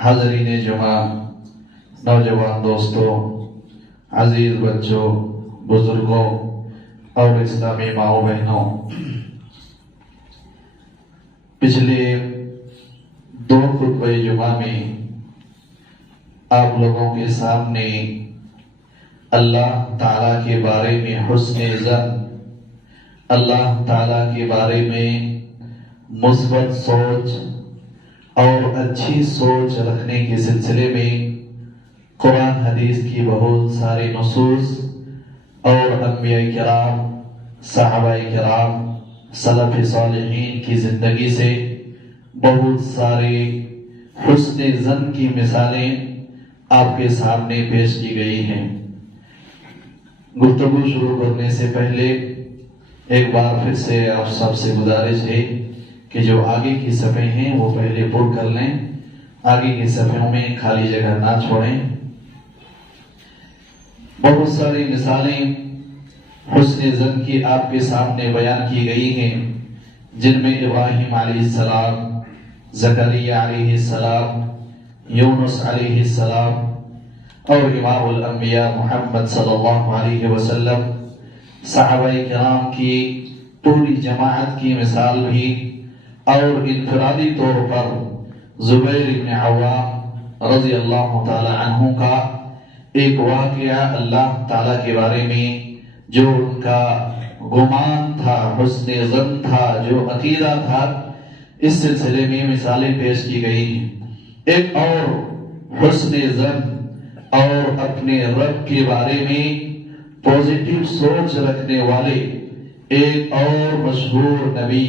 حاضرین جمعہ، نوجوان دوستوں، عزیز بچوں، بزرگوں اور اسلامی ماؤں بہنوں، پچھلے 2 خطبہ جمعہ میں آپ لوگوں کے سامنے اللہ تعالیٰ کے بارے میں حسن ظن، اللہ تعالیٰ کے بارے میں مثبت سوچ اور اچھی سوچ رکھنے کے سلسلے میں قرآن حدیث کی بہت ساری نصوص اور انبیاء کرام، صحابہ کرام، سلف صالحین کی زندگی سے بہت سارے حسن ظن کی مثالیں آپ کے سامنے پیش کی گئی ہیں۔ گفتگو شروع کرنے سے پہلے ایک بار پھر سے آپ سب سے گزارش ہے کہ جو آگے کی صفحے ہیں وہ پہلے پر کر لیں، آگے کی صفحوں میں خالی جگہ نہ چھوڑیں۔ بہت ساری مثالیں حسن ظن کی آپ کے سامنے بیان کی گئی ہیں، جن میں ابراہیم علیہ السلام، زکریا علیہ السلام، یونس علیہ السلام اور امام الانبیاء محمد صلی اللہ علیہ وسلم، صحابہ کرام کی پوری جماعت کی مثال بھی، اور انفرادی طور پر زبیر بن عوام رضی اللہ تعالی عنہ کا ایک واقعہ اللہ تعالیٰ کے بارے میں جو ان کا گمان تھا، حسن ظن تھا، جو عقیدہ تھا، اس سلسلے میں مثالیں پیش کی گئی ہیں۔ ایک اور حسن ظن اور اپنے رب کے بارے میں پوزیٹو سوچ رکھنے والے ایک اور مشہور نبی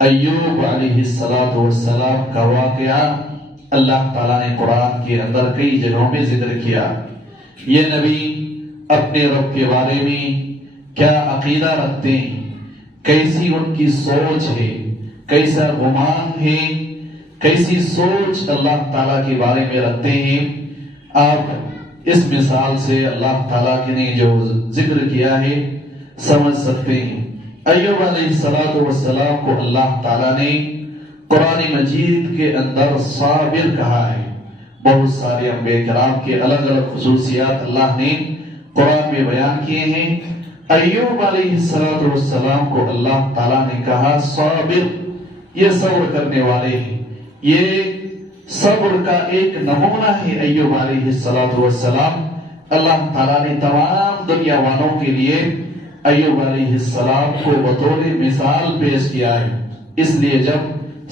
ایوب علیہ السلام کا واقعہ اللہ تعالیٰ نے قرآن کے اندر کئی جگہوں میں ذکر کیا۔ یہ نبی اپنے رب کے بارے میں کیا عقیدہ رکھتے ہیں، کیسی ان کی سوچ ہے، کیسا گمان ہے، کیسی سوچ اللہ تعالیٰ کے بارے میں رکھتے ہیں، آپ اس مثال سے اللہ تعالیٰ نے جو ذکر کیا ہے سمجھ سکتے ہیں۔ ایوب علیہ السلام کو اللہ تعالیٰ نے قرآن مجید کے اندر صابر کہا ہے۔ بہت سارے انبیاء کرام کے الگ الگ خصوصیات اللہ نے قرآن میں بیان کیے ہیں۔ ایوب علیہ السلام کو اللہ تعالیٰ نے کہا صابر، یہ صبر کرنے والے ہیں، یہ صبر کا ایک نمونہ ہے ایوب علیہ السلام۔ اللہ تعالیٰ نے تمام دنیا والوں کے لیے ایوب علیہ السلام کو بطور مثال پیش کیا ہے۔ اس لیے جب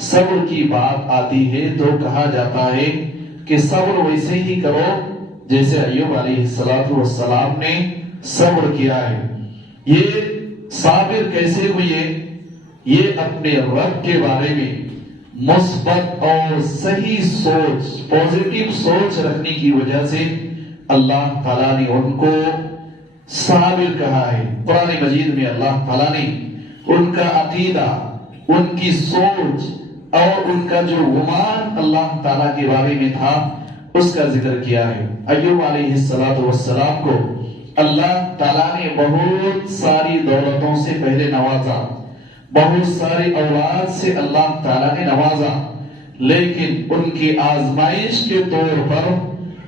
صبر کی بات آتی ہے تو کہا جاتا ہے کہ صبر ویسے ہی کرو جیسے ایوب علیہ السلام نے صبر کیا ہے۔ یہ صابر کیسے ہوئے؟ یہ اپنے رب کے بارے میں مثبت اور صحیح سوچ، پوزیٹو سوچ رکھنے کی وجہ سے اللہ تعالیٰ نے ان کو صابر کہا ہے۔ قرآن مجید میں اللہ تعالیٰ نے ان کا عقیدہ، ان کی سوچ اور ان کا جو گمان اللہ تعالیٰ کے بارے میں تھا اس کا ذکر کیا ہے۔ ایوب علیہ السلام کو اللہ تعالیٰ نے بہت ساری دولتوں سے پہلے نوازا، بہت ساری اولاد سے اللہ تعالیٰ نے نوازا، لیکن ان کی آزمائش کے طور پر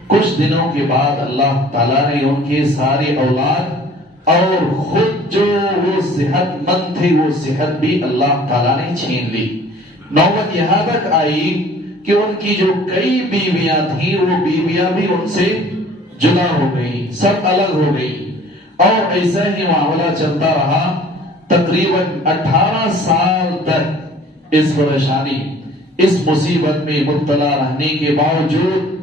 کچھ دنوں کے بعد اللہ تعالیٰ نے ان کے ساری اولاد اور خود جو وہ صحت مند تھے وہ صحت بھی اللہ تعالیٰ نے چھین لی۔ نوبت یہاں تک آئی کہ ان کی جو کئی بیویاں تھیں وہ بیویاں بھی ان سے جدا ہو گئی، سب الگ ہو گئی، اور ایسا ہی معاملہ چلتا رہا تقریباً 18 سال تک۔ اس پریشانی، اس مصیبت میں مبتلا رہنے کے باوجود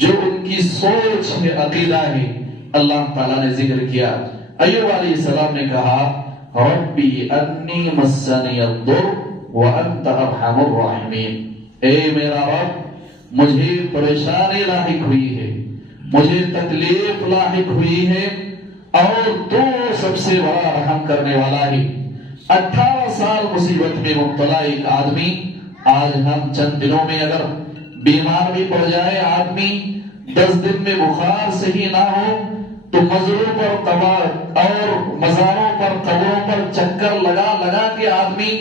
جو ان کی سوچ ہے، عقیدہ ہے، اللہ تعالیٰ نے ذکر کیا۔ ایوب علیہ السلام نے کہا ربی انی مسنی الضر وانت ارحم الراحمین، اے میرا رب مجھے پریشانی لاحق ہوئی ہے، مجھے تکلیف لاحق ہوئی ہے، اور تو سب سے بڑا رحم کرنے والا ہے۔ 18 سال مصیبت میں مبتلا ایک آدمی، آج ہم چند دنوں میں اگر بیمار بھی پڑ جائے آدمی، 10 دن میں بخار صحیح نہ ہو تو مزاروں پر قبر اور مزاروں پر قبروں پر چکر لگا لگا کے آدمی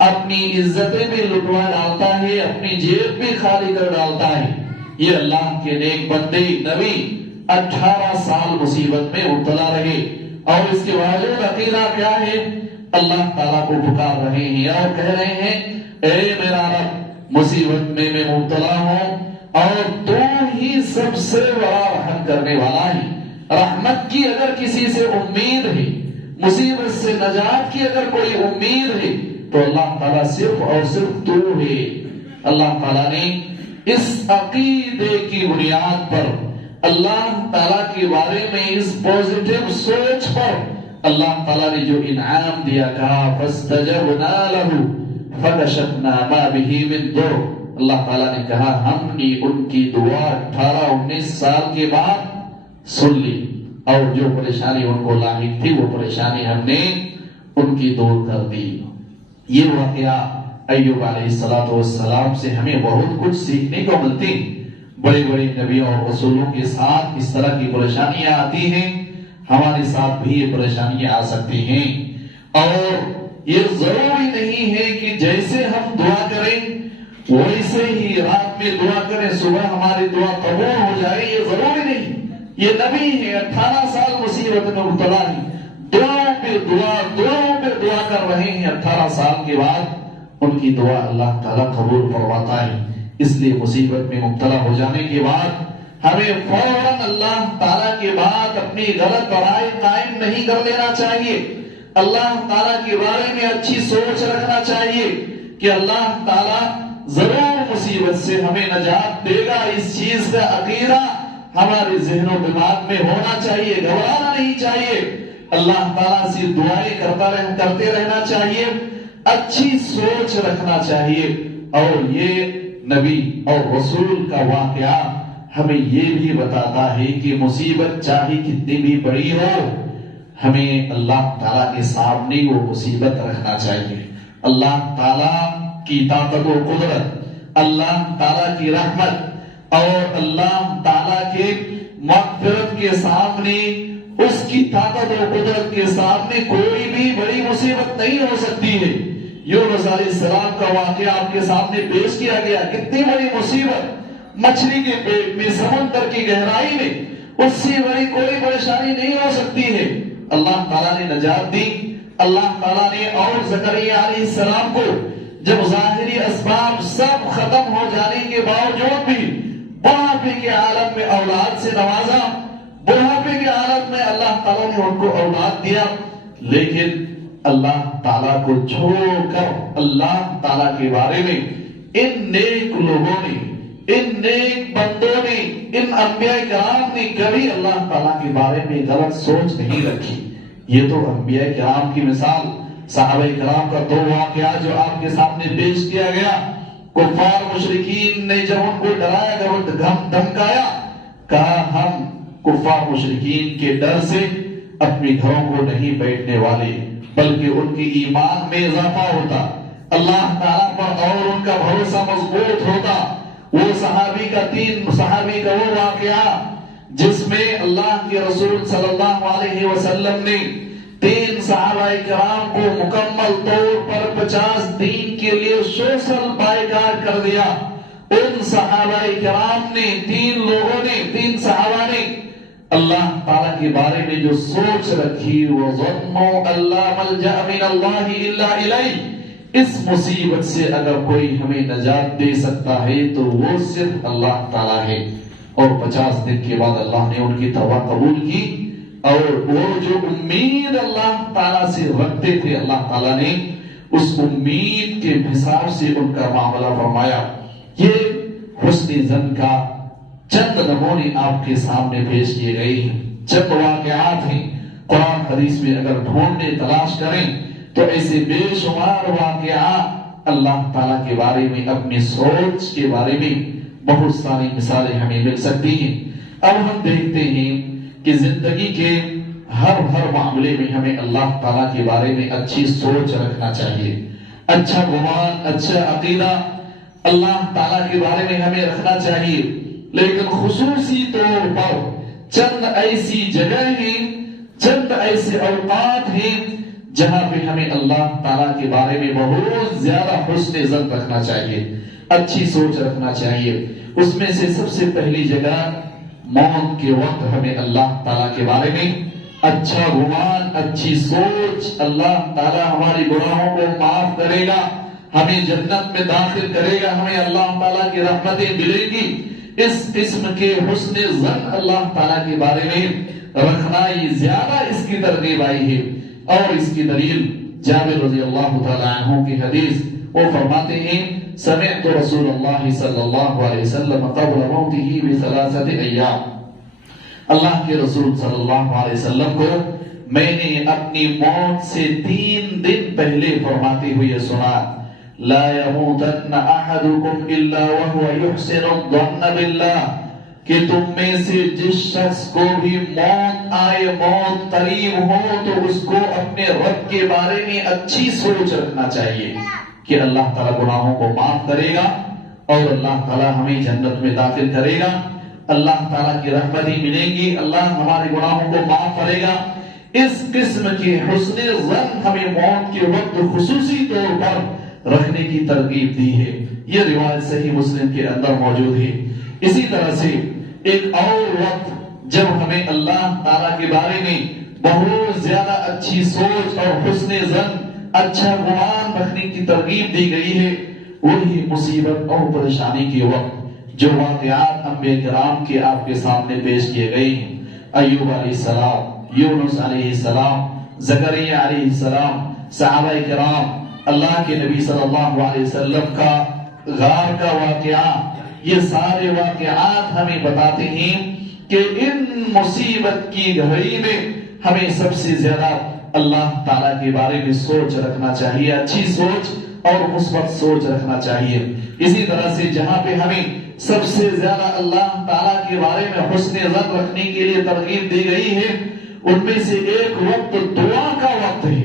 اپنی عزتیں بھی لٹوا ڈالتا ہے، اپنی جیب بھی خالی کر ڈالتا ہے۔ یہ اللہ کے نیک بندے نبی 18 سال مصیبت میں مبتلا رہے، اور اس کے باوجود عقیدہ کیا ہے؟ اللہ تعالیٰ کو پکار رہے ہیں اور کہہ رہے ہیں اے میرا رب، مصیبت میں مبتلا ہوں اور تو ہی سب سے بڑا رحم کرنے والا ہے۔ رحمت کی اگر کسی سے امید ہے، مصیبت سے نجات کی اگر کوئی امید ہے، تو اللہ تعالیٰ صرف اور صرف تو ہے۔ اللہ تعالیٰ نے اس عقیدے کی بنیاد پر، اللہ تعالیٰ کے بارے میں اس پوزیٹو سوچ پر اللہ تعالیٰ نے جو انعام دیا، کہا فَاسْتَجَبْنَا لَهُ فَكَشَفْنَا مَا بِهِ مِن ضُرٍّ۔ اللہ تعالیٰ نے کہا ہم نے ان کی دعا 18-19 سال کے بعد سن لی، اور جو پریشانی ان کو لاحق تھی وہ پریشانی ہم نے ان کی دور کر دی۔ یہ واقعہ ایوب علیہ السلام سے ہمیں بہت کچھ سیکھنے کو ملتی۔ بڑے بڑے نبیوں اور رسولوں کے ساتھ اس طرح کی پریشانیاں آتی ہیں، ہمارے ساتھ بھی یہ پریشانیاں آ سکتی ہیں، اور یہ ضروری نہیں ہے کہ جیسے ہم دعا کریں ویسے ہی رات میں دعا کریں صبح ہماری دعا قبول ہو جائے، یہ ضروری نہیں۔ یہ نبی ہے، 18 سال مصیبت میں مبتلا ہے، دعاؤں پہ دعا کر رہے ہیں، 18 سال کے بعد ان کی دعا اللہ تعالیٰ قبول فرماتا ہے۔ اس لیے مصیبت میں مبتلا ہو جانے کے بعد ہمیں فوراً اللہ تعالیٰ کے بعد اپنی غلط رائے قائم نہیں کر لینا چاہیے۔ اللہ تعالیٰ کے بارے میں اچھی سوچ رکھنا چاہیے کہ اللہ تعالیٰ ضرور مصیبت سے ہمیں نجات دے گا، اس چیز کا عقیدہ ہمارے ذہن و دماغ میں ہونا چاہیے، گھبرانا نہیں چاہیے، اللہ تعالیٰ سے دعائیں کرتے رہنا چاہیے، اچھی سوچ رکھنا چاہیے۔ اور یہ نبی اور رسول کا واقعہ ہمیں یہ بھی بتاتا ہے کہ مصیبت چاہے کتنی بھی بڑی ہو، ہمیں اللہ تعالیٰ کے سامنے وہ مصیبت رکھنا چاہیے۔ اللہ تعالیٰ کی طاقت و قدرت، اللہ تعالیٰ کی رحمت اور اللہ تعالیٰ کے مغفرت کے سامنے، اس کی طاقت و قدرت کے سامنے کوئی بھی بڑی مصیبت نہیں ہو سکتی ہے۔ یونس علیہ السلام کا واقعہ آپ کے سامنے پیش کیا گیا، کتنی بڑی مصیبت، مچھلی کے پیٹ میں، سمندر کی گہرائی میں، اس سے بڑی کوئی پریشانی نہیں ہو سکتی ہے۔ اللہ تعالیٰ نے نجات دی، اللہ تعالیٰ نے، اور زکریا علیہ السلام کو جب ظاہری اسباب سب ختم ہو جانے کے باوجود بھی بڑھاپے کے عالم میں اولاد سے نوازا، بڑھاپے کے عالم میں اللہ تعالیٰ نے ان کو اولاد دیا، لیکن اللہ تعالیٰ کو چھوڑ کر اللہ تعالیٰ کے بارے میں ان نیک لوگوں نے، ان نیک بندوں نے، ان انبیاء کرام نے کبھی اللہ تعالیٰ کے بارے میں غلط سوچ نہیں رکھی۔ یہ تو انبیاء کرام کی مثال، صحابہ کرام کا دو واقعہ جو آپ کے سامنے پیش کیا گیا۔ کفار مشرکین نے جب ان کو ڈرایا، دھمکایا، کہا ہم کفار مشرکین کے ڈر سے اپنے گھروں کو نہیں بیٹھنے والے، بلکہ ان کی ایمان میں اضافہ ہوتا، اللہ تعالیٰ پر اور ان کا بھروسہ مضبوط ہوتا۔ وہ صحابی کا وہ واقعہ جس میں اللہ کے رسول صلی اللہ علیہ وسلم نے 3 صحابہ کرام کو مکمل طور پر 50 دن کے لیے سوشل بائیکاٹ کر دیا۔ ان صحابہ کرام نے، 3 صحابہ نے اللہ تعالیٰ کے بارے میں جو سوچ رکھی، وَظَنُّوا أَن لَّا مَلْجَأَ مِنَ اللَّهِ إِلَّا إِلَيْهِ، اس مصیبت سے اگر کوئی ہمیں نجات دے سکتا ہے تو وہ صرف اللہ تعالیٰ ہے۔ اور 50 دن کے بعد اللہ نے ان کی توبہ قبول کی، اور وہ جو امید اللہ تعالیٰ سے رکھتے تھے، اللہ تعالیٰ نے اس امید کے حساب سے ان کا معاملہ فرمایا۔ یہ حسن ظن کا چند نمونے آپ کے سامنے پیش کیے گئے ہیں، چند واقعات ہیں۔ قرآن حدیث میں اگر ڈھونڈنے تلاش کریں تو ایسے بے شمار واقعات اللہ تعالیٰ کے بارے میں، اپنی سوچ کے بارے میں بہت ساری مثالیں ہمیں مل سکتی ہیں۔ اب ہم دیکھتے ہیں کہ زندگی کے ہر معاملے میں ہمیں اللہ تعالیٰ کے بارے میں اچھی سوچ رکھنا چاہیے، اچھا گمان، اچھا عقیدہ اللہ تعالیٰ کے بارے میں ہمیں رکھنا چاہیے۔ لیکن خصوصی طور پر چند ایسی جگہیں ہیں، چند ایسے اوقات ہیں جہاں پہ ہمیں اللہ تعالیٰ کے بارے میں بہت زیادہ حسن ظن رکھنا چاہیے۔ اچھی سوچ رکھنا چاہیے۔ اس میں سے سب سے پہلی جگہ موت کے وقت ہمیں اللہ تعالیٰ کے بارے میں اچھا گمان، اچھی سوچ، اللہ تعالیٰ ہماری گناہوں کو معاف کرے گا، ہمیں جنت میں داخل کرے گا، ہمیں اللہ تعالیٰ کی رحمتیں ملے گی، اس قسم کے حسن ظن اللہ تعالیٰ کے بارے میں رکھنا، یہ زیادہ اس کی ترغیب آئی ہے۔ اور اس کی دلیل جابر رضی اللہ تعالیٰ عنہ کی حدیث، وہ فرماتے ہیں سمعت رسول اللہ صلی اللہ علیہ وسلم قبل موته بثلاثة ایام، اللہ کے رسول صلی اللہ علیہ وسلم کو میں نے اپنی موت سے 3 دن پہلے فرماتے ہوئے سنا، لا يموتن احدكم الا وهو يحسن الظن بالله، کہ تم میں سے جس شخص کو بھی موت آئے، موت قریب ہو، تو اس کو اپنے رب کے بارے میں اچھی سوچ رکھنا چاہیے کہ اللہ تعالیٰ گناہوں کو معاف کرے گا اور اللہ تعالیٰ ہمیں جنت میں داخل کرے گا، اللہ تعالیٰ کی رحمتیں ملیں گی، اللہ ہمارے گناہوں کو معاف کرے گا۔ اس قسم کے حسن ظن ہمیں موت کے وقت خصوصی طور پر رکھنے کی ترغیب دی ہے۔ یہ روایت صحیح مسلم کے اندر موجود ہے۔ اسی طرح سے ایک اور وقت جب ہمیں اللہ تعالیٰ کے بارے میں بہت زیادہ اچھی سوچ اور حسن ظن، اچھا گمان رکھنے کی ترغیب دی گئی ہے، وہی مصیبت اور پریشانی کے وقت جو واقعات انبیاء کرام کے آپ کے سامنے پیش کیے گئے ہیں، ایوب علیہ السلام، یونس علیہ السلام، زکریا علیہ السلام، صحابہ کرام، اللہ کے نبی صلی اللہ علیہ وسلم کا غار کا واقعہ، یہ سارے واقعات ہمیں بتاتے ہیں کہ ان مصیبت کی گھڑی میں ہمیں سب سے زیادہ اللہ تعالیٰ کے بارے میں سوچ رکھنا چاہیے، اچھی سوچ اور مثبت سوچ رکھنا چاہیے۔ اسی طرح سے جہاں پہ ہمیں سب سے زیادہ اللہ تعالیٰ کے بارے میں حسن ظن رکھنے کے لیے ترغیب دی گئی ہے، ان میں سے ایک وقت دعا کا وقت ہے۔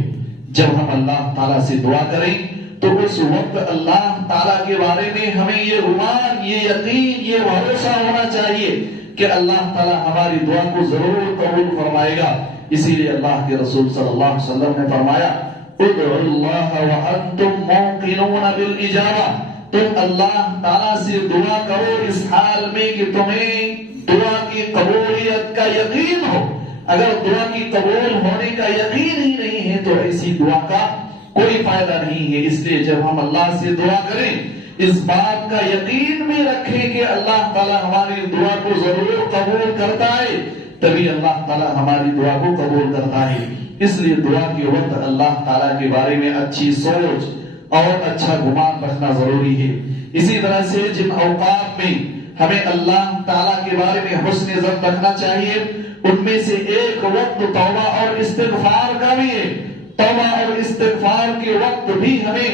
جب ہم اللہ تعالیٰ سے دعا کریں تو اس وقت اللہ تعالیٰ کے بارے میں ہمیں یہ گمان، یہ یقین، یہ بھروسہ ہونا چاہیے کہ اللہ تعالیٰ ہماری دعا کو ضرور قبول فرمائے گا۔ اسی لیے اللہ کے رسول صلی اللہ علیہ وسلم نے فرمایا ادعوا اللہ وانتم موقنون بالاجابہ، تم اللہ تعالیٰ سے دعا کرو اس حال میں کہ تمہیں دعا کی قبولیت کا یقین ہو۔ اگر دعا کی قبول ہونے کا یقین ہی نہیں ہے تو ایسی دعا کا کوئی فائدہ نہیں ہے۔ اس لیے جب ہم اللہ سے دعا کریں اس بات کا یقین بھی رکھیں کہ اللہ تعالیٰ ہماری دعا کو ضرور قبول کرتا ہے، تبھی اللہ تعالیٰ ہماری دعا کو قبول کرتا ہے۔ اس لیے دعا کے وقت اللہ تعالیٰ کے بارے میں اچھی سوچ اور اچھا گمان رکھنا ضروری ہے۔ اسی طرح سے جن اوقات میں ہمیں اللہ تعالیٰ کے بارے میں حسن ظن رکھنا چاہیے، ان میں سے ایک وقت توبہ اور استغفار کا بھی ہے۔ توبہ اور استغفار کے وقت بھی ہمیں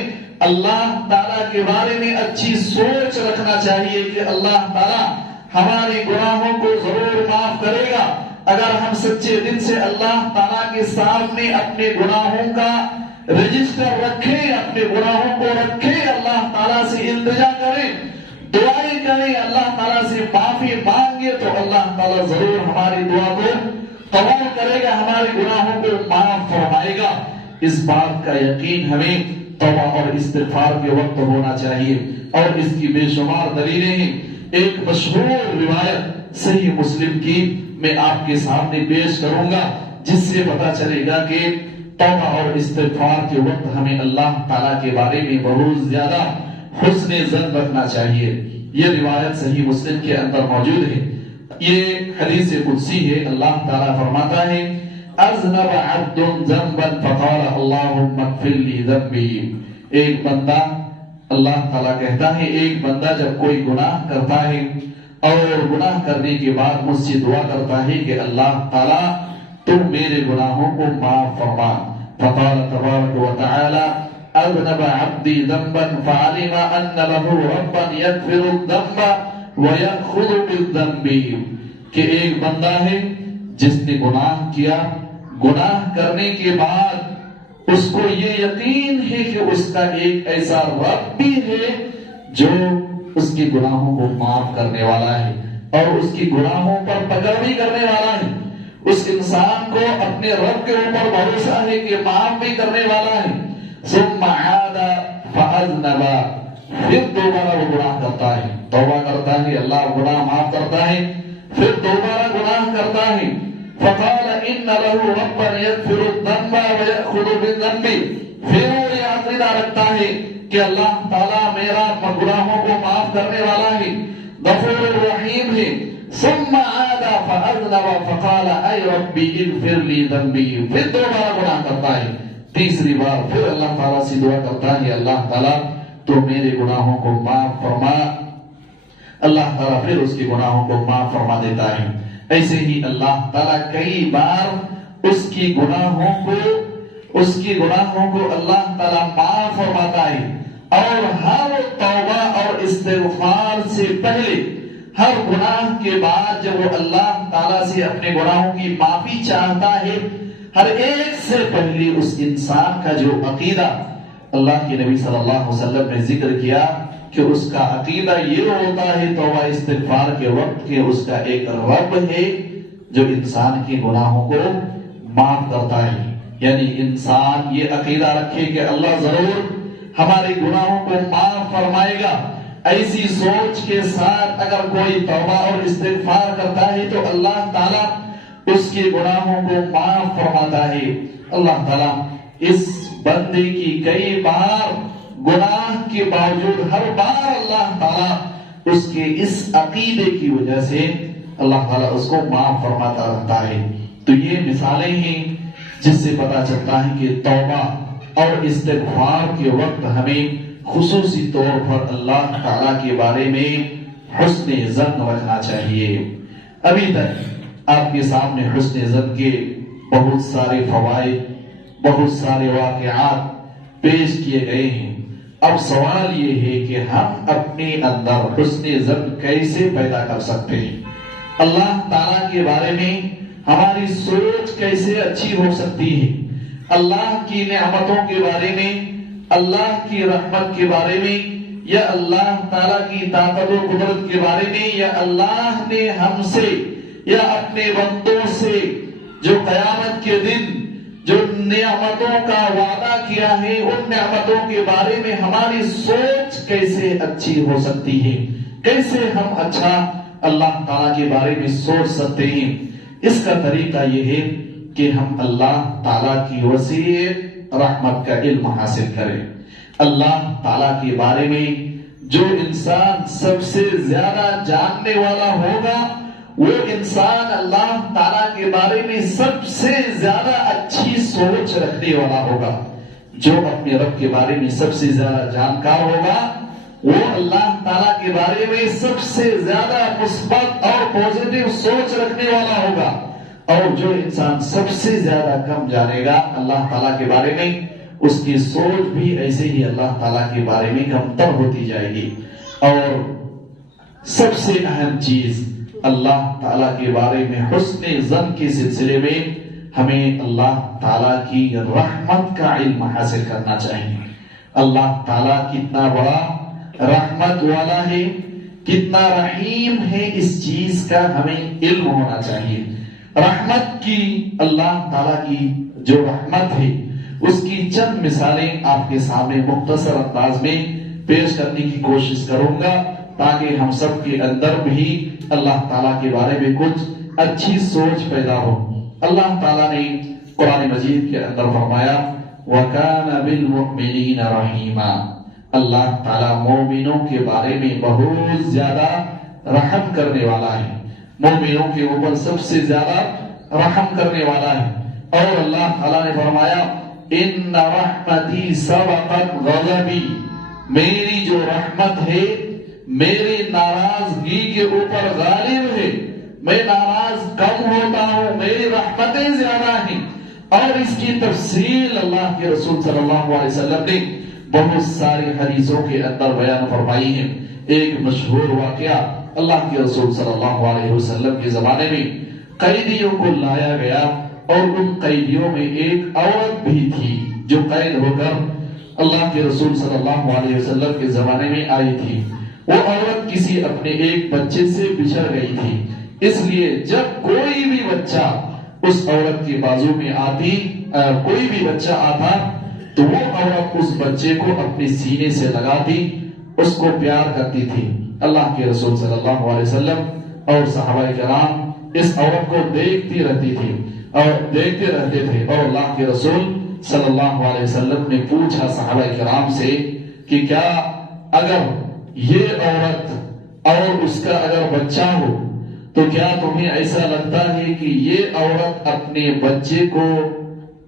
اللہ تعالیٰ کے بارے میں اچھی سوچ رکھنا چاہیے کہ اللہ تعالیٰ ہمارے گناہوں کو ضرور معاف کرے گا۔ اگر ہم سچے دل سے اللہ تعالیٰ کے سامنے اپنے گناہوں کا رجسٹر رکھیں، اپنے گناہوں کو رکھیں، اللہ تعالیٰ سے التجا کریں، دعائیں کریں، اللہ تعالیٰ سے معافی مانگے، تو اللہ تعالیٰ ضرور ہماری دعا کو قبول کرے گا، ہمارے گناہوں کو معاف فرمائے گا۔ اس بات کا یقین ہمیں توبہ اور استغفار کے وقت ہونا چاہیے، اور اس کی بے شمار دلیلیں ہیں۔ ایک مشہور روایت صحیح مسلم کی میں آپ کے سامنے پیش کروں گا، جس سے پتا چلے گا کہ توبہ اور استغفار کے وقت ہمیں اللہ تعالیٰ کے بارے میں بہت زیادہ حسن ظن رکھنا چاہیے۔ یہ روایت صحیح مسلم کے اندر موجود ہے۔ یہ حدیث قدسی ہے۔ اللہ تعالیٰ فرماتا ہے اذنب عبد ذنبا فقال اللهم اغفر لي ذنبي، ایک بندہ، اللہ تعالیٰ کہتا ہے ایک بندہ جب کوئی گناہ کرتا ہے اور گناہ کرنے کے بعد مجھ سے دعا کرتا ہے کہ اللہ تعالیٰ تم میرے گناہوں کو معاف فرما، فقال تبارک و تعالی اذنب عبدی ذنبا فعلم ان له ربا یغفر الذنب ویأخذ بالذنب، کہ ایک بندہ ہے جس نے گناہ کیا، گناہ کرنے کے بعد اس کو یہ یقین ہے کہ اس کا ایک ایسا رب بھی ہے جو اس کی گناہوں کو معاف کرنے والا ہے اور اس کی گناہوں پر پکڑ بھی کرنے والا ہے۔ اس انسان کو اپنے رب کے اوپر بھروسہ ہے کہ معاف بھی کرنے والا ہے۔ ثم عاد فاذنب، پھر دوبارہ وہ گناہ کرتا ہے، توبہ کرتا ہے، اللہ گناہ معاف کرتا ہے، پھر دوبارہ گناہ کرتا ہے. فقال ان له ربا يغفر الذنب ويأخذ بالذنب. پھر وہ یہ عقیدہ رکھتا ہے کہ اللہ تعالیٰ میرا گناہوں کو معاف کرنے والا ہے، غفور الرحیم ہے. ثم عاد فأذنب فقال اے ربی اغفر لی ذنبی. پھر دوبارہ گناہ کرتا ہے، تیسری بار پھر اللہ تعالیٰ سے دعا کرتا ہے اللہ تعالیٰ تو میرے گناہوں کو معاف فرما. اللہ تعالیٰ پھر اس کے گناہوں کو معاف فرما دیتا ہے. ایسے ہی اللہ تعالیٰ کئی بار اس کی گناہوں کو اللہ تعالیٰ معاف فرماتا ہے. اور ہر توبہ اور استغفار سے پہلے، ہر گناہ کے بعد جب وہ اللہ تعالیٰ سے اپنے گناہوں کی معافی چاہتا ہے، ہر ایک سے پہلے اس انسان کا جو عقیدہ اللہ کے نبی صلی اللہ علیہ وسلم نے ذکر کیا کہ اس کا عقیدہ یہ ہوتا ہے توبہ استغفار کے وقت کہ اس کا ایک رب ہے جو انسان کے گناہوں کو معاف کرتا ہے. یعنی انسان یہ عقیدہ رکھے کہ اللہ ضرور ہمارے گناہوں کو معاف فرمائے گا. ایسی سوچ کے ساتھ اگر کوئی توبہ اور استغفار کرتا ہے تو اللہ تعالیٰ اس کے گناہوں کو معاف فرماتا ہے. اللہ تعالیٰ اس بندے کی کئی بار گناہ کے باوجود ہر بار اللہ تعالیٰ اس کے اس عقیدے کی وجہ سے اللہ تعالیٰ اس کو معاف فرماتا رہتا ہے. تو یہ مثالیں ہیں جس سے پتا چلتا ہے کہ توبہ اور استغفار کے وقت ہمیں خصوصی طور پر اللہ تعالیٰ کے بارے میں حسن ظن رکھنا چاہیے. ابھی تک آپ کے سامنے حسن ظن کے بہت سارے فوائد، بہت سارے واقعات پیش کیے گئے ہیں. اب سوال یہ ہے کہ ہم اپنے اندر حسن ظن کیسے پیدا کر سکتے ہیں؟ اللہ تعالیٰ کے بارے میں ہماری سوچ کیسے اچھی ہو سکتی ہے؟ اللہ کی نعمتوں کے بارے میں، اللہ کی رحمت کے بارے میں، یا اللہ تعالیٰ کی طاقت و قدرت کے بارے میں، یا اللہ نے ہم سے یا اپنے بندوں سے جو قیامت کے دن جو نعمتوں کا وعدہ کیا ہے ان نعمتوں کے بارے میں ہماری سوچ کیسے اچھی ہو سکتی ہے؟ کیسے ہم اچھا اللہ تعالیٰ کے بارے میں سوچ سکتے ہیں؟ اس کا طریقہ یہ ہے کہ ہم اللہ تعالیٰ کی وسیع رحمت کا علم حاصل کریں. اللہ تعالیٰ کے بارے میں جو انسان سب سے زیادہ جاننے والا ہوگا وہ انسان اللہ تعالیٰ کے بارے میں سب سے زیادہ اچھی سوچ رکھنے والا ہوگا. جو اپنے رب کے بارے میں سب سے زیادہ جانکار ہوگا وہ اللہ تعالیٰ کے بارے میں سب سے زیادہ مثبت اور پازیٹیو سوچ رکھنے والا ہوگا. اور جو انسان سب سے زیادہ کم جانے گا اللہ تعالیٰ کے بارے میں اس کی سوچ بھی ایسے ہی اللہ تعالیٰ کے بارے میں کمتر ہوتی جائے گی. اور سب سے اہم چیز اللہ تعالیٰ کے بارے میں حسن ظن کے سلسلے میں ہمیں اللہ تعالیٰ کی رحمت کا علم حاصل کرنا چاہیے. اللہ تعالیٰ کتنا بڑا رحمت والا ہے، کتنا رحیم ہے، اس چیز کا ہمیں علم ہونا چاہیے. رحمت کی، اللہ تعالیٰ کی جو رحمت ہے اس کی چند مثالیں آپ کے سامنے مختصر انداز میں پیش کرنے کی کوشش کروں گا تاکہ ہم سب کے اندر بھی اللہ تعالیٰ کے بارے میں کچھ اچھی سوچ پیدا ہو. اللہ تعالیٰ نے قرآن مجید کے اندر فرمایا وَكَانَ بِالْمُؤْمِنِينَ رَحِيمًا. اللہ تعالیٰ مومنوں کے بارے میں بہت زیادہ رحم کرنے والا ہے، مومنوں کے اوپر سب سے زیادہ رحم کرنے والا ہے. اور اللہ تعالیٰ نے فرمایا ان رحمتی سبقت غضبی، میری جو رحمت ہے میری ناراضگی کے اوپر غالب ہے، میں ناراض کم ہوتا ہوں، میری رحمتیں زیادہ ہیں. اور اس کی تفصیل اللہ کے رسول صلی اللہ علیہ وسلم نے بہت ساری حدیثوں کے اندر بیان فرمائی ہے. ایک مشہور واقعہ اللہ کے رسول صلی اللہ علیہ وسلم کے زمانے میں قیدیوں کو لایا گیا اور ان قیدیوں میں ایک عورت بھی تھی جو قید ہو کر اللہ کے رسول صلی اللہ علیہ وسلم کے زمانے میں آئی تھی. وہ عورت کسی اپنے ایک بچے سے بچھڑ گئی تھی، اس لیے جب کوئی بھی بچہ اس عورت کے بازو میں آتی، کوئی بھی بچہ آتا تو وہ عورت اس بچے کو اپنے سینے سے لگاتی اس کو پیار کرتی تھی۔ اللہ کے رسول صلی اللہ علیہ وسلم اور صحابہ کرام اس عورت کو دیکھتے رہتے تھے اور اللہ کے رسول صلی اللہ علیہ وسلم نے پوچھا صحابہ کرام سے کہ کیا اگر یہ عورت اور اس کا اگر بچہ ہو تو کیا تمہیں ایسا لگتا ہے کہ یہ عورت اپنے بچے کو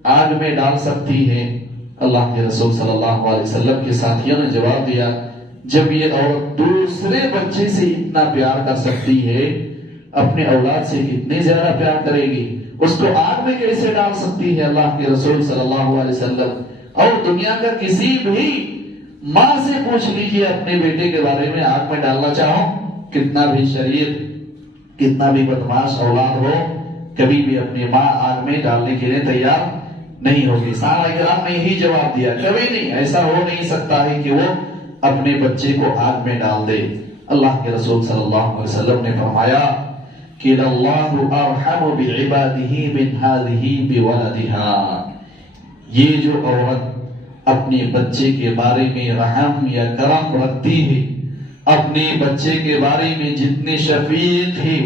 آگ میں ڈال سکتی ہے؟ اللہ کے رسول صلی اللہ علیہ وسلم کے ساتھیوں نے جواب دیا، جب یہ عورت دوسرے بچے سے اتنا پیار کر سکتی ہے، اپنے اولاد سے کتنے زیادہ پیار کرے گی، اس کو آگ میں کیسے ڈال سکتی ہے؟ اللہ کے رسول صلی اللہ علیہ وسلم اور دنیا کا کسی بھی ماں سے پوچھ لیجیے اپنے بیٹے کے بارے میں، آگ میں ڈالنا چاہو، کتنا بھی شریر کتنا بھی بدماش اولاد ہو، کبھی بھی اپنی ماں آگ میں ڈالنے کے لیے تیار نہیں ہوگی۔ صحابہ کرام نے یہی جواب دیا، کبھی نہیں، ایسا ہو نہیں سکتا ہے کہ وہ اپنے بچے کو آگ میں ڈال دے۔ اللہ کے رسول صلی اللہ علیہ وسلم نے فرمایا کہ اللہ ارحم بعبادہ من هذه بولدها، یہ جو عورت اپنے بچے کے بارے میں رحم یا کرم رکھتی ہے، اپنے بچے کے بارے میں جتنے شفیق ہے،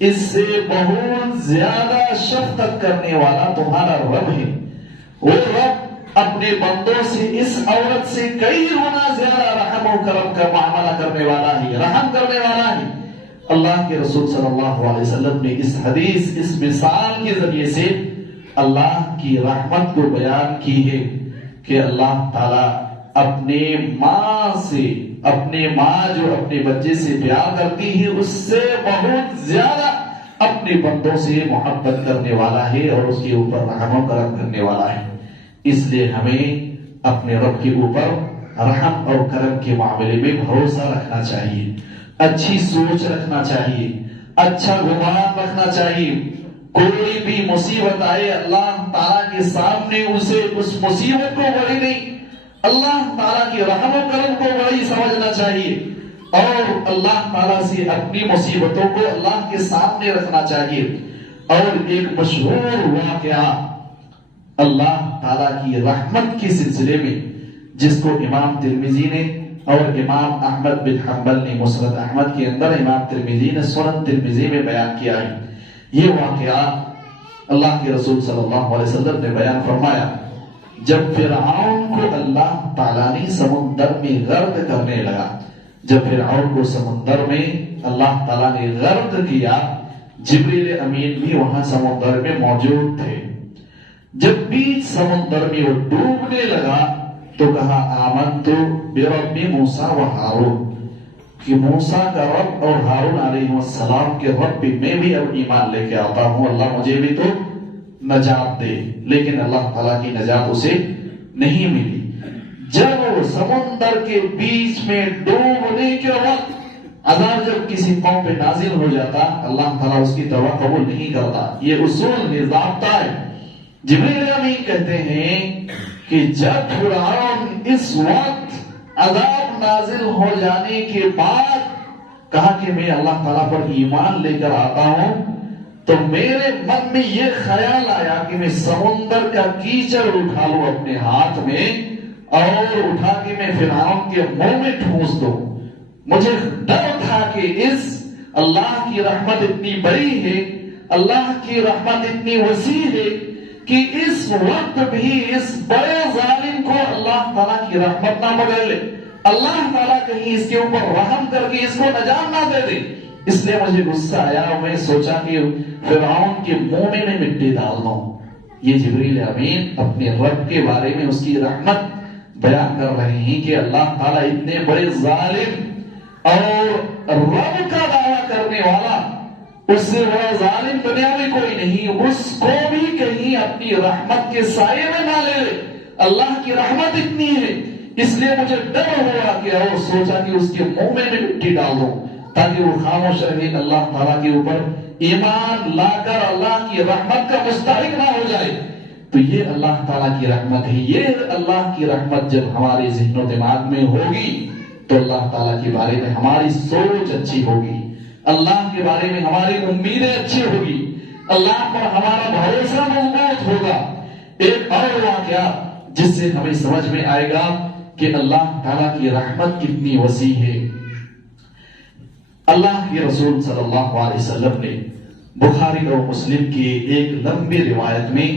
اس سے بہت زیادہ شفقت کرنے والا تمہارا رب ہے۔ وہ رب اپنے بندوں سے اس عورت سے کئی گنا زیادہ رحم و کرم کا معاملہ کرنے والا ہے، رحم کرنے والا ہے۔ اللہ کے رسول صلی اللہ علیہ وسلم نے اس حدیث، اس مثال کے ذریعے سے اللہ کی رحمت کو بیان کی ہے کہ اللہ تعالی اپنے ماں سے، اپنے ماں جو اپنے بچے سے پیار کرتی ہے، اس سے بہت زیادہ اپنے بندوں سے محبت کرنے والا ہے اور اس کے اوپر رحم و کرم کرنے والا ہے۔ اس لیے ہمیں اپنے رب کے اوپر رحم اور کرم کے معاملے میں بھروسہ رکھنا چاہیے، اچھی سوچ رکھنا چاہیے، اچھا گمان رکھنا چاہیے۔ کوئی بھی مصیبت آئے، اللہ تعالیٰ کے سامنے اسے اس مصیبت کو بڑی نہیں، اللہ تعالیٰ کی رحم و کرم کو بڑی سمجھنا چاہیے اور اللہ تعالیٰ سے اپنی مصیبتوں کو اللہ کے سامنے رکھنا چاہیے۔ اور ایک مشہور واقعہ اللہ تعالیٰ کی رحمت کے سلسلے میں، جس کو امام ترمذی نے اور امام احمد بن حنبل نے مسند احمد کے اندر، امام ترمذی نے سنن ترمذی میں بیان کیا ہے۔ یہ واقعہ اللہ کے رسول صلی اللہ علیہ وسلم نے بیان فرمایا، جب فرعون کو اللہ تعالیٰ نے سمندر میں غرق کرنے لگا، جب فرعون کو سمندر میں اللہ تعالیٰ نے غرق کیا، جبریل امین بھی وہاں سمندر میں موجود تھے۔ جب بھی سمندر میں وہ ڈوبنے لگا تو کہا آمنت برب موسیٰ و ہارون، کہ موسیٰ کا رب اور ہارون علیہ السلام کے رب بھی میں بھی اب ایمان لے کے آتا ہوں، اللہ مجھے بھی تو نجات دے۔ لیکن اللہ تعالیٰ کی نجات اسے نہیں ملی۔ جب وہ سمندر کے بیچ میں ڈوبنے کے وقت عذاب جب کسی قوم پہ نازل ہو جاتا، اللہ تعالیٰ اس کی دعا قبول نہیں کرتا۔ یہ اصول ہے، ضابطہ ہے۔ جبریل امین کہتے ہیں کہ جب فرعون اس وقت عذاب نازل ہو جانے کے بعد کہا کہ میں اللہ تعالیٰ پر ایمان لے کر آتا ہوں، تو میرے من میں یہ خیال آیا کہ میں سمندر کا کیچڑ اٹھا لوں اپنے ہاتھ میں اور اٹھا کے میں فرعون کے منہ میں ٹھونس دوں۔ مجھے ڈر تھا کہ اس اللہ کی رحمت اتنی بڑی ہے، اللہ کی رحمت اتنی وسیع ہے کہ اس وقت بھی اس بڑے ظالم کو اللہ تعالیٰ کی رحمت نہ بدل لے، اللہ تعالیٰ کہیں اس کے اوپر رحم کر کے اس کو نجات نہ دے دے۔ اس لیے مجھے غصہ آیا اور میں سوچا کہ فرعون کے منہ میں مٹی ڈال دوں۔ یہ جبریل امین اپنے رب کے بارے میں اس کی رحمت بیان کر رہے ہیں کہ اللہ تعالیٰ اتنے بڑے ظالم اور رب کا دعویٰ کرنے والا، اس سے بڑا ظالم دنیا میں کوئی نہیں، اس کو بھی کہیں اپنی رحمت کے سائے میں نہ لے لے۔ اللہ کی رحمت اتنی ہے، اس لیے مجھے ڈر ہوا کہ اور سوچا کہ اس کے منہ میں مٹی ڈال دوں تاکہ وہ خاموش رہے، اللہ تعالیٰ کے اوپر ایمان لا کر اللہ کی رحمت کا مستحق نہ ہو جائے۔ تو یہ اللہ تعالیٰ کی رحمت ہے۔ یہ اللہ کی رحمت جب ہمارے ذہن و دماغ میں ہوگی تو اللہ تعالیٰ کے بارے میں ہماری سوچ اچھی ہوگی، اللہ کے بارے میں ہماری امیدیں اچھی ہوگی، اللہ پر ہمارا بھروسہ مضبوط ہوگا۔ ایک اور واقعہ جس سے ہمیں سمجھ میں آئے گا کہ اللہ تعالیٰ کی رحمت کتنی وسیع ہے۔ اللہ کے رسول صلی اللہ علیہ وسلم نے بخاری اور مسلم کی ایک لمبی روایت میں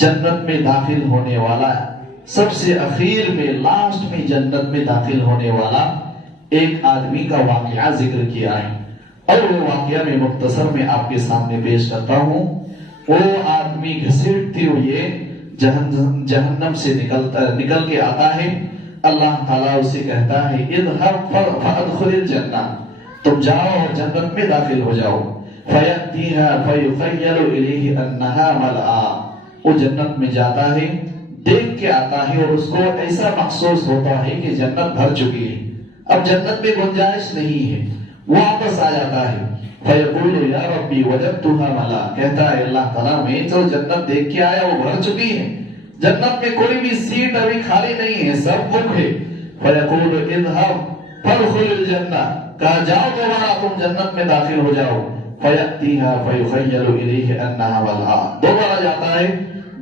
جنت میں داخل ہونے والا، سب سے اخیر میں لاسٹ میں جنت میں داخل ہونے والا ایک آدمی کا واقعہ ذکر کیا ہے، اور وہ واقعہ میں مختصر میں آپ کے سامنے پیش کرتا ہوں۔ وہ آدمی گھسیٹتے ہوئے جہنم سے نکل کے آتا ہے۔ اللہ تعالیٰ اسے کہتا ہے اذهب فادخل الجنہ، تم جاؤ اور جنت میں داخل ہو جاؤ۔ فَيَأْتِيهَا فَيُخَيَّلُ إِلَيْهِ أَنَّهَا مَلْآ، وہ جنت میں جاتا ہے، دیکھ کے آتا ہے اور اس کو ایسا محسوس ہوتا ہے کہ جنت بھر چکی ہے، اب جنت میں گنجائش نہیں ہے۔ واپس آ جاتا ہے، فَيَقُولُ يَا رَبِّي وَجَدْتُهَا مَلْآ، کہتا ہے اللہ تعالیٰ میں جو جنت دیکھ کے آیا وہ بھر چکی ہے، جنت میں کوئی بھی سیٹ ابھی خالی نہیں ہے، سب بک ہے۔ فَيَقُولُ اذْهَبْ فَادْخُلِ الْجَنَّةَ، کہا جاؤ دوبارہ تم جنت میں داخل ہو جاؤ۔ فَيَأْتِيهَا فَيُخَيَّلُ إِلَيْهِ أَنَّهَا مَلْآ، دوبارہ جاتا ہے،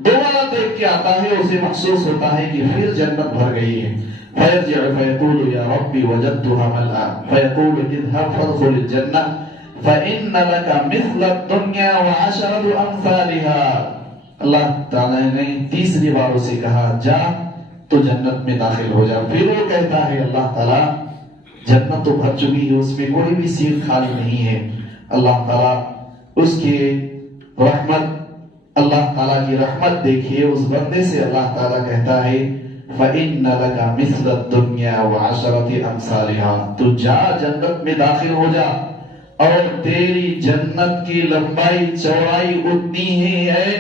دوبارہ دیکھ کے آتا ہے، اسے محسوس ہوتا ہے کہ پھر جنت بھر گئی ہے۔ فَيَرْجِعُ فَيَقُولُ يَا رَبِّي وَجَدْتُهَا مَلْآ، فَيَقُولُ اذْهَبْ فَادْخُلِ الْجَنَّةَ فَإِنَّ لَكَ مِثْلَ الدُّنْيَا وَعَشَرَةُ أَمْثَالِهَا، اللہ تعالیٰ نے تیسری بار اسے کہا جا تو جنت میں داخل ہو جا۔ پھر وہ کہتا ہے اللہ تعالیٰ جنت تو بھر چکی ہے، اس میں کوئی بھی سیٹ خالی نہیں ہے۔ اللہ تعالیٰ اس کی رحمت، اللہ تعالیٰ کی رحمت دیکھیے اس بندے سے، اللہ تعالیٰ کہتا ہے فَإِنَّ لَكَ مِثْلَ الدُّنْيَا وَعَشَرَةِ أَمْثَالِهَا، تو جا جنت میں داخل ہو جا، اور تیری جنت کی لمبائی چوڑائی اتنی ہی ہے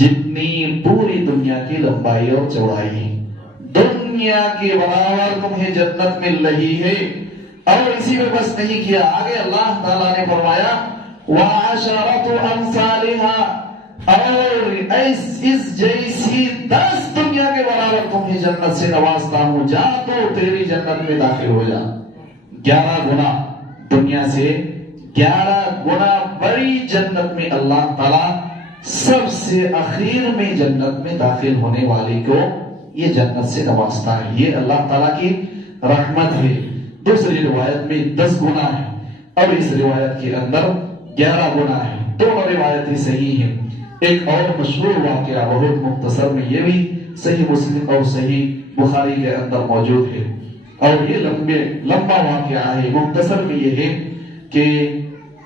جتنی پوری دنیا کی لمبائی اور چوڑائی ہے، دنیا کے برابر تمہیں جنت مل رہی ہے۔ اور اسی میں بس نہیں کیا، آگے اللہ تعالیٰ نے فرمایا وَعَشَرَةُ أَمْثَالِهَا، اور اس جیسی 10 دنیا کے برابر تمہیں جنت سے نوازتا ہوں، جا تو تیری جنت میں داخل ہو جا۔ 11 گنا دنیا سے 11 گنا بڑی جنت میں اللہ تعالیٰ سب سے اخیر میں جنت میں داخل ہونے والے کو یہ جنت سے نوازتا ہے، یہ اللہ تعالیٰ کی رحمت ہے۔ دوسری روایت میں 10 گنا ہے، اور اس روایت کے اندر 11 گنا ہے، دونوں روایتیں صحیح ہیں۔ ایک اور مشہور واقعہ بہت مختصر میں، یہ بھی صحیح مسلم اور صحیح بخاری کے اندر موجود ہے، اور یہ لمبا واقعہ ہے۔ مختصر میں یہ ہے کہ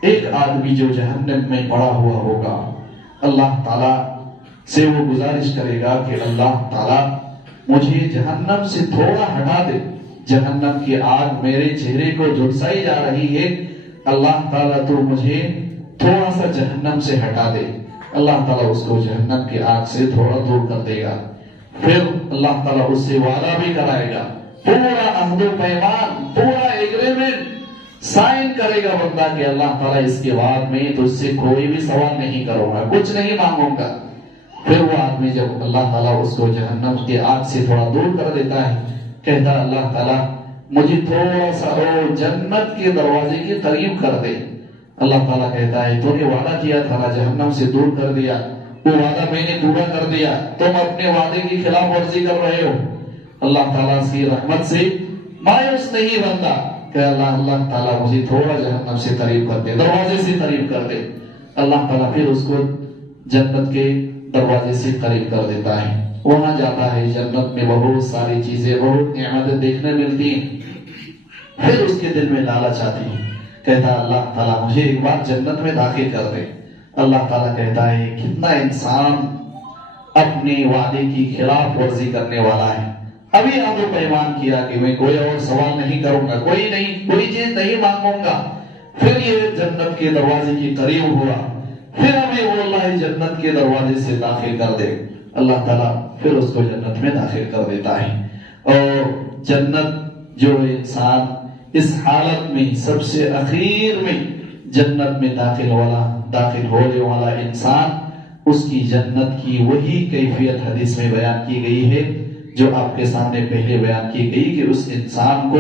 ایک آدمی جو جہنم میں پڑا ہوا ہوگا، اللہ تعالیٰ سے وہ گزارش کرے گا کہ اللہ تعالیٰ مجھے جہنم سے تھوڑا ہٹا دے، جہنم کی آگ میرے چہرے کو جھلسائی جا رہی ہے، اللہ تعالیٰ تو مجھے تھوڑا سا جہنم سے ہٹا دے۔ اللہ تعالیٰ اس کو جہنم کی آگ سے تھوڑا دور کر دے گا، پھر اللہ تعالیٰ اس سے وعدہ بھی کرائے گا، پورا عہد و پیمان، پورا ایگریمنٹ سائن کرے گا بندہ کہ اللہ تعالیٰ اس کے بعد میں تو اس سے کوئی بھی سوال نہیں کروں گا، کچھ نہیں مانگوں گا۔ پھر وہ آدمی جب اللہ تعالیٰ اس کو جہنم کی آگ سے تھوڑا دور کر دیتا ہے، کہتا ہے اللہ تعالیٰ مجھے تھوڑا سا اور جنت کے دروازے کے قریب کر دے۔ اللہ تعالیٰ کہتا ہے تو نے وعدہ کیا تھا نا، جہنم سے دور کر دیا، وہ وعدہ میں نے پورا کر دیا، تم اپنے وعدے کی خلاف ورزی کر رہے ہو۔ اللہ تعالیٰ کی رحمت سے مایوس نہیں بنتا کہ اللہ تعالیٰ مجھے تھوڑا جہنم سے قریب کر دے، دروازے سے قریب کر دے۔ اللہ تعالیٰ پھر اس کو جنت کے دروازے سے قریب کر دیتا ہے، وہاں جاتا ہے، جنت میں بہت ساری چیزیں، بہت نعمتیں دیکھنے ملتی ہیں۔ پھر اس کے دل میں لالچ آتی ہے، کہتا اللہ تعالیٰ مجھے ایک بار جنت میں داخل کر دے۔ اللہ تعالیٰ کہتا ہے کتنا انسان اپنے وعدے کی خلاف ورزی کرنے والا ہے، ابھی آپ کو پیمان کیا کہ میں کوئی اور سوال نہیں کروں گا، کوئی چیز نہیں مانگوں گا، پھر یہ جنت کے دروازے کے قریب ہوا، پھر ہمیں وہ اللہ جنت کے دروازے سے داخل کر دے۔ اللہ تعالیٰ پھر اس کو جنت میں داخل کر دیتا ہے۔ اور جنت جو انسان اس حالت میں سب سے اخیر میں جنت میں داخل ہونے والا انسان، اس کی جنت کی وہی کیفیت حدیث میں بیان کی گئی ہے جو آپ کے سامنے پہلے بیان کی گئی کہ اس انسان کو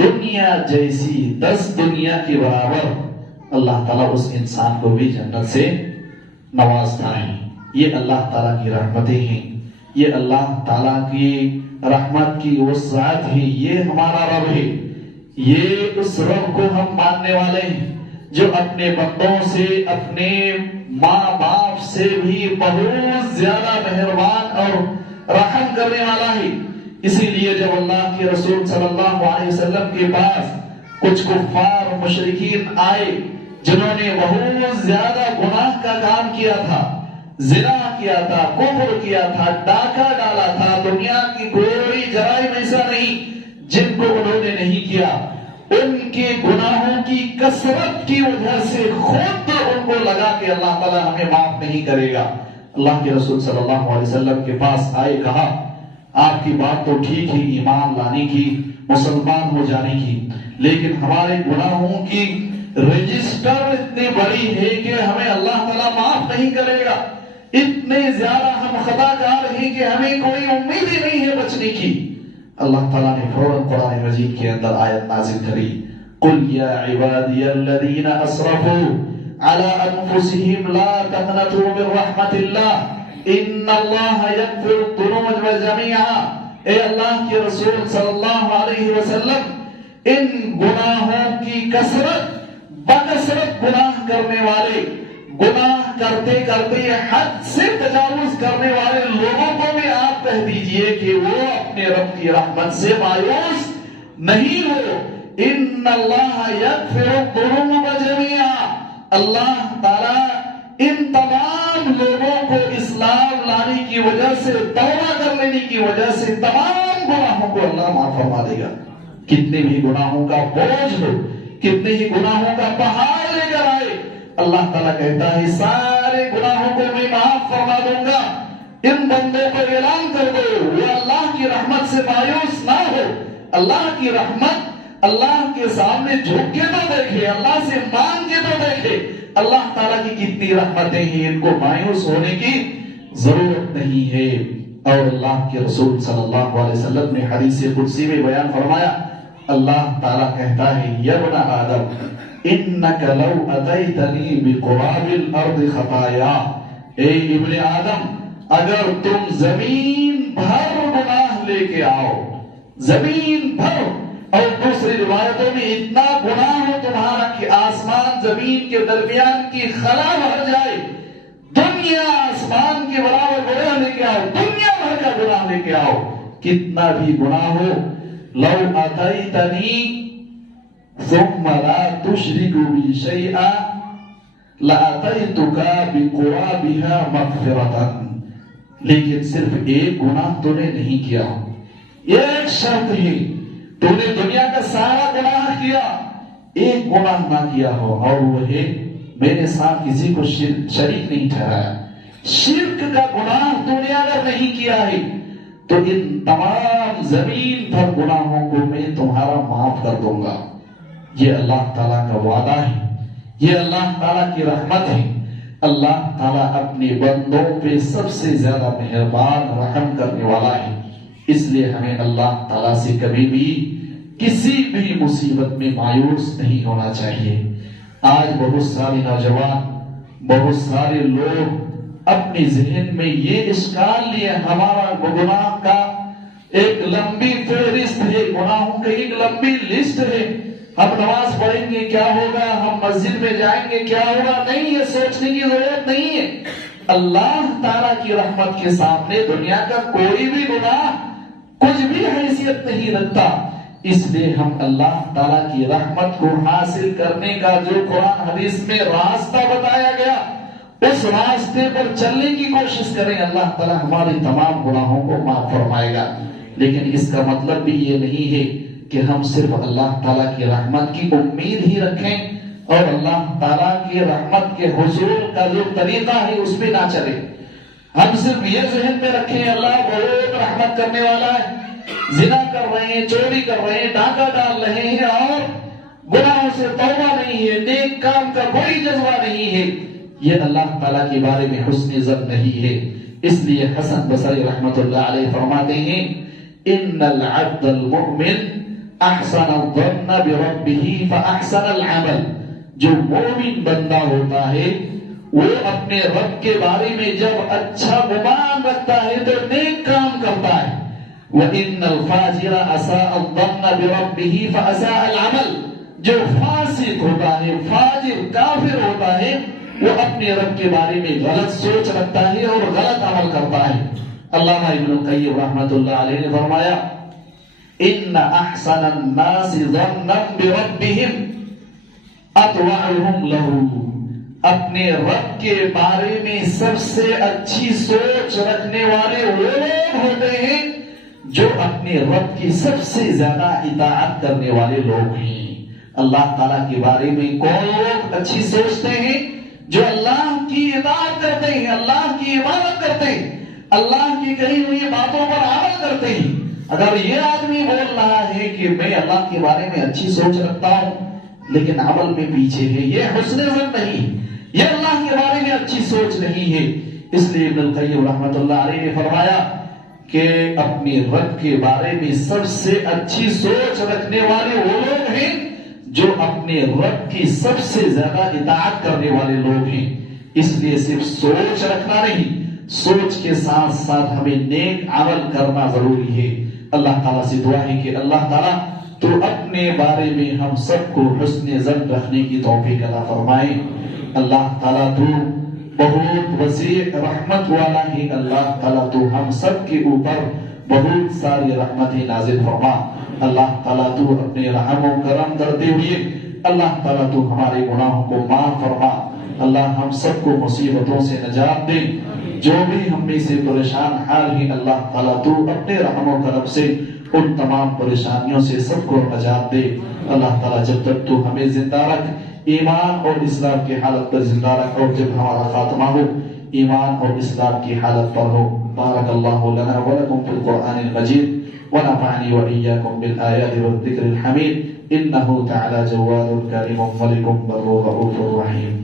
دنیا جیسی 10 دنیا کے برابر اللہ تعالیٰ اس انسان کو بھی جنت سے نوازتا ہے۔ یہ اللہ تعالیٰ کی رحمتیں ہیں، یہ اللہ تعالیٰ کی رحمت کی وسعت ہے، یہ ہمارا رب ہے، یہ اس رب کو ہم ماننے والے ہیں جو اپنے بندوں سے، اپنے ماں باپ سے بھی بہت زیادہ مہربان اور رحم کرنے والا ہے۔ اسی لیے جب اللہ کے رسول صلی اللہ علیہ وسلم کے پاس کچھ کفار و مشرکین آئے جنہوں نے بہت زیادہ گناہ کا کام کیا تھا، زنا کیا تھا، کفر کیا تھا، ڈاکہ ڈالا تھا، دنیا کی کوئی جرائم ایسا نہیں جن کو انہوں نے نہیں کیا، ان کے گناہوں کی کثرت کی وجہ سے خود ان کو لگا کہ اللہ تعالیٰ ہمیں معاف نہیں کرے گا۔ اللہ کے رسول صلی اللہ علیہ وسلم کے پاس آئے، کہا آپ کی بات تو ٹھیک ہے ایمان لانے کی، مسلمان ہو جانے کی، لیکن ہمارے گناہوں کی رجسٹر اتنی بڑی ہے کہ ہمیں اللہ تعالیٰ معاف نہیں کرے گا، اتنے زیادہ ہم خطا کار ہیں کہ ہمیں کوئی امید ہی نہیں ہے بچنے کی۔ اللہ تعالیٰ نے فوراً قرآن مجید کے اندر آیت نازل کری، قل یا عبادی الذین اسرفوا علی انفسہم لا تقنطوا من رحمت اللہ ان اللہ یغفر الذنوب جميعا۔ اے اللہ کے رسول صلی اللہ علیہ وسلم، ان گناہوں کی کثرت، بکثرت گناہ کرنے والے، گناہ کرتے کرتے حد سے تجاوز کرنے والے لوگوں کو بھی آپ کہہ دیجئے کہ وہ اپنے رب کی رحمت سے مایوس نہیں ہو۔ ان اللہ یغفر الذنوب جميعا، اللہ تعالیٰ ان تمام لوگوں کو اسلام لانے کی وجہ سے، توبہ کر لینے کی وجہ سے تمام گناہوں کو اللہ معاف فرما دے گا۔ کتنے بھی گناہوں کا بوجھ ہو، کتنے ہی گناہوں کا پہاڑ لے کر آئے، اللہ تعالیٰ کہتا ہے سارے گناہوں کو میں معاف فرما دوں گا۔ ان بندوں کو اعلان کر دو وہ اللہ کی رحمت سے مایوس نہ ہو، اللہ کی رحمت اللہ کے سامنے جھک کے تو دیکھے، اللہ سے مانگ کے تو دیکھے، اللہ تعالیٰ کی کتنی رحمتیں ہیں، ان کو مایوس ہونے کی ضرورت نہیں ہے۔ اور اللہ کے رسول صلی اللہ علیہ وسلم نے حدیث قدسی میں بیان فرمایا، اللہ تعالیٰ کہتا ہے یا ابن آدم انک لو اتیتنی بقراب الارض خطایا، اے ابن آدم اگر تم زمین بھر گناہ لے کے آؤ، زمین بھر، اور دوسری روایتوں میں اتنا گناہ ہو تمہارا کہ آسمان زمین کے درمیان کی خلا بھر جائے، دنیا آسمان کے برابر گناہ لے کے آؤ، دنیا بھر کا گناہ لے کے آؤ، کتنا بھی گناہ ہو، لو اتیتنی ثم لا تشرک بی شیئا لاتیتک بقرابها مغفرۃ، لیکن صرف ایک گناہ تو نے نہیں کیا، ایک شرط ہے، تو نے دنیا کا سارا گناہ کیا، ایک گناہ نہ کیا ہو، اور وہ ہے میرے ساتھ کسی کو شریک نہیں ٹھہرایا۔ شرک کا گناہ تو نے اگر نہیں کیا ہے تو ان تمام زمین پر گناہوں کو میں تمہارا معاف کر دوں گا۔ یہ اللہ تعالیٰ کا وعدہ ہے، یہ اللہ تعالیٰ کی رحمت ہے۔ اللہ تعالیٰ اپنے بندوں پہ سب سے زیادہ مہربان رحم کرنے والا ہے، اس لیے ہمیں اللہ تعالیٰ سے کبھی بھی کسی بھی مصیبت میں مایوس نہیں ہونا چاہیے۔ آج بہت سارے نوجوان، بہت سارے لوگ اپنے ذہن میں یہ اشکال لیے ہمارا گناہ کا ایک لمبی فہرست ہے، گناہوں کی ایک لمبی لسٹ ہے، ہم نماز پڑھیں گے کیا ہوگا، ہم مسجد میں جائیں گے کیا ہوگا، نہیں، یہ سوچنے کی ضرورت نہیں ہے۔ اللہ تعالیٰ کی رحمت کے سامنے دنیا کا کوئی بھی گناہ کچھ بھی حیثیت نہیں رکھتا، اس لیے ہم اللہ تعالیٰ کی رحمت کو حاصل کرنے کا جو قرآن حدیث میں راستہ بتایا گیا اس راستے پر چلنے کی کوشش کریں، اللہ تعالیٰ ہمارے تمام گناہوں کو معاف فرمائے گا۔ لیکن اس کا مطلب بھی یہ نہیں ہے کہ ہم صرف اللہ تعالیٰ کی رحمت کی امید ہی رکھیں اور اللہ تعالیٰ کی رحمت کے حصول کا جو طریقہ ہے اس پہ نہ چلیں۔ ہم صرف یہ ذہن میں رکھیں اللہ بہت رحمت کرنے والا ہے، زنا کر رہے ہیں، چوری کر رہے ہیں، ڈاکہ ڈال رہے ہیں اور گناہوں سے توبہ نہیں ہے، نیک کام کا کوئی جذبہ نہیں ہے، یہ اللہ تعالیٰ کے بارے میں حسن ظن نہیں ہے۔ اس لیے حسن بصری رحمت اللہ علیہ فرماتے ہیں ان العبد المؤمن احسن الظن بربه فاحسن العمل، جو مومن بندہ ہوتا ہے وہ اپنے رب کے بارے میں جب اچھا گمان رکھتا ہے تو نیک کام کرتا ہے، وَإِنَّ الْفَاجِرَ أَسَاءَ الظَّنَّ بِرَبِّهِ فَأَسَاءَ الْعَمَلَ، جو فاسق ہوتا ہے، فاجر، کافر ہوتا ہے، وہ اپنے رب کے بارے میں غلط سوچ رکھتا ہے اور غلط عمل کرتا ہے۔ علامہ ابن القیم رحمۃ اللہ علیہ نے فرمایا ان احسن الناس ظنا بربهم اطوعهم له، اپنے رب کے بارے میں سب سے اچھی سوچ رکھنے والے وہ لوگ ہوتے ہیں جو اپنے رب کی سب سے زیادہ اطاعت کرنے والے لوگ ہیں۔ اللہ تعالیٰ کے بارے میں کون لوگ اچھی سوچتے ہیں؟ جو اللہ کی اطاعت کرتے ہیں، اللہ کی عبادت کرتے ہیں، اللہ کی کہی ہوئی باتوں پر عمل کرتے ہیں۔ اگر یہ آدمی بول رہا ہے کہ میں اللہ کے بارے میں اچھی سوچ رکھتا ہوں لیکن عمل میں پیچھے ہے، یہ حسن ظن نہیں، یہ اللہ کے بارے میں اچھی سوچ نہیں ہے۔ اس لیے ابن القیم رحمۃ اللہ علیہ نے فرمایا کہ اپنے رب کے بارے میں سب سے اچھی سوچ رکھنے والے وہ لوگ ہیں جو اپنے رب کی سب سے زیادہ اطاعت کرنے والے لوگ ہیں۔ اس لیے صرف سوچ رکھنا نہیں، سوچ کے ساتھ ساتھ ہمیں نیک عمل کرنا ضروری ہے۔ اللہ تعالیٰ سے دعا ہے کہ اللہ تعالیٰ تو اپنے بارے میں ہم سب کو حسن ظن رکھنے کی توفیق عطا فرمائے۔ اللہ تعالیٰ تو بہت وسیع رحمت والا ہے، اللہ تعالیٰ تو ہم سب کے اوپر بہت ساری رحمتیں نازل فرما۔ اللہ تعالیٰ تو اپنے رحم و کرم کرتے ہوئے اللہ تعالیٰ تو ہمارے گناہوں کو معاف فرما۔ اللہ ہم سب کو مصیبتوں سے نجات دے، جو بھی ہم میں سے پریشان حال ہیں اللہ تعالیٰ تو اپنے رحم و کرم سے ان تمام پریشانیوں سے سب کو نجات دے۔ اللہ تعالیٰ جب تک تو ہمیں زندہ رکھ، ایمان اور اسلام کی حالت پر زندہ رکھ، اور جب ہمارا خاتمہ ہو ایمان اور اسلام کی حالت پر ہو۔ بارک اللہ لنا ولکم فی القرآن المجید ونفعني وإياكم بالآيات والذكر الحميد إنه تعالى جواد كريم ملك بر رؤوف رحيم۔